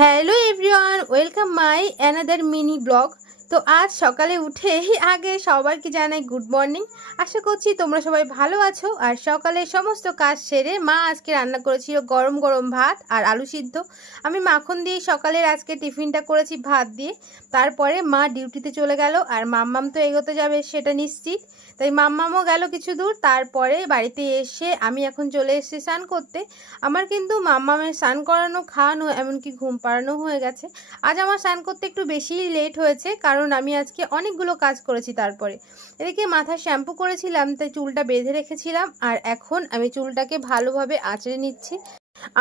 Hello everyone, welcome my another mini blog. তো আজ সকালে উঠে আগে সবাইকে জানাই গুড মর্নিং। আশা করছি তোমরা সবাই ভালো আছো। আর সকালে সমস্ত কাজ সেরে মা আজকে রান্না করেছিল গরম গরম ভাত আর আলু সিদ্ধ। আমি মাখন দিয়ে সকালের আজকে টিফিনটা করেছি ভাত দিয়ে। তারপরে মা ডিউটিতে চলে গেল, আর মাম্মাম তো এগোতে যাবে সেটা নিশ্চিত। তাই মাম্মামও গেল কিছু দূর। তারপরে বাড়িতে এসে আমি এখন চলে এসেছি স্নান করতে। আমার কিন্তু মাম্মামের স্নান করানো, খাওয়ানো, এমনকি ঘুম পাড়ানো হয়ে গেছে। আজ আমার স্নান করতে একটু বেশিই লেট হয়েছে, কারণ আমি আজকে অনেকগুলো কাজ করেছি। তারপরে এদিকে মাথায় শ্যাম্পু করেছিলাম, তাই চুলটা বেঁধে রেখেছিলাম, আর এখন আমি চুলটাকে ভালোভাবে আঁচড়ে নিচ্ছি।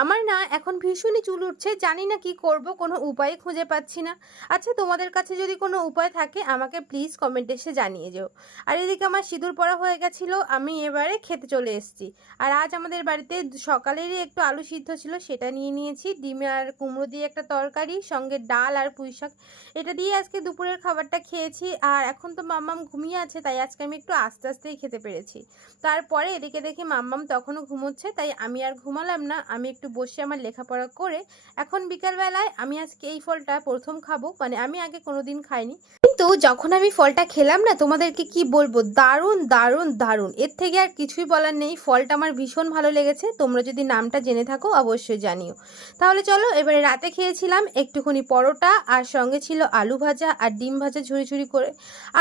আমার না এখন ভীষণই চুল উঠছে, জানি না কি করব, কোনো উপায় খুঁজে পাচ্ছি না। আচ্ছা, তোমাদের কাছে যদি কোনো উপায় থাকে আমাকে প্লিজ কমেন্টে এসে জানিয়ে যেও। আর এদিকে আমার সিঁদুর পরা হয়ে গেছিলো, আমি এবারে খেতে চলে এসেছি। আর আজ আমাদের বাড়িতে সকালেরই একটু আলু সিদ্ধ ছিল, সেটা নিয়ে নিয়েছি। ডিম আর কুমড়ো দিয়ে একটা তরকারি, সঙ্গে ডাল আর পুঁই শাক, এটা দিয়ে আজকে দুপুরের খাবারটা খেয়েছি। আর এখন তো মাম্মাম ঘুমিয়ে আছে, তাই আজকে আমি একটু আস্তে আস্তেই খেতে পেরেছি। তারপরে এদিকে দেখি মাম্মাম তখনও ঘুমোচ্ছে, তাই আমি আর ঘুমালাম না। আমি একটু বসে আমার লেখাপড়া করে এখন বিকালবেলায় আমি আজকে এই ফলটা প্রথম খাবো, মানে আমি আগে কোনোদিন খাইনি। কিন্তু যখন আমি ফলটা খেলাম না, তোমাদেরকে কি বলবো, দারুণ দারুণ দারুণ, এর থেকে আর কিছুই বলার নেই। ফলটা আমার ভীষণ ভালো লেগেছে। তোমরা যদি নামটা জেনে থাকো অবশ্যই জানিও। তাহলে চলো, এবারে রাতে খেয়েছিলাম একটুখানি পরোটা, আর সঙ্গে ছিল আলু ভাজা আর ডিম ভাজা ঝুড়ি ঝুড়ি করে।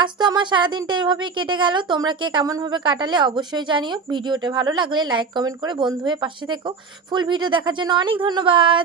আজ তো আমার সারাদিনটা এভাবেই কেটে গেল। তোমরা কে কেমনভাবে কাটালে অবশ্যই জানিও। ভিডিওটা ভালো লাগলে লাইক কমেন্ট করে বন্ধু হয়ে পাশে থেকো। ফুল ভিডিও দেখার জন্য অনেক ধন্যবাদ।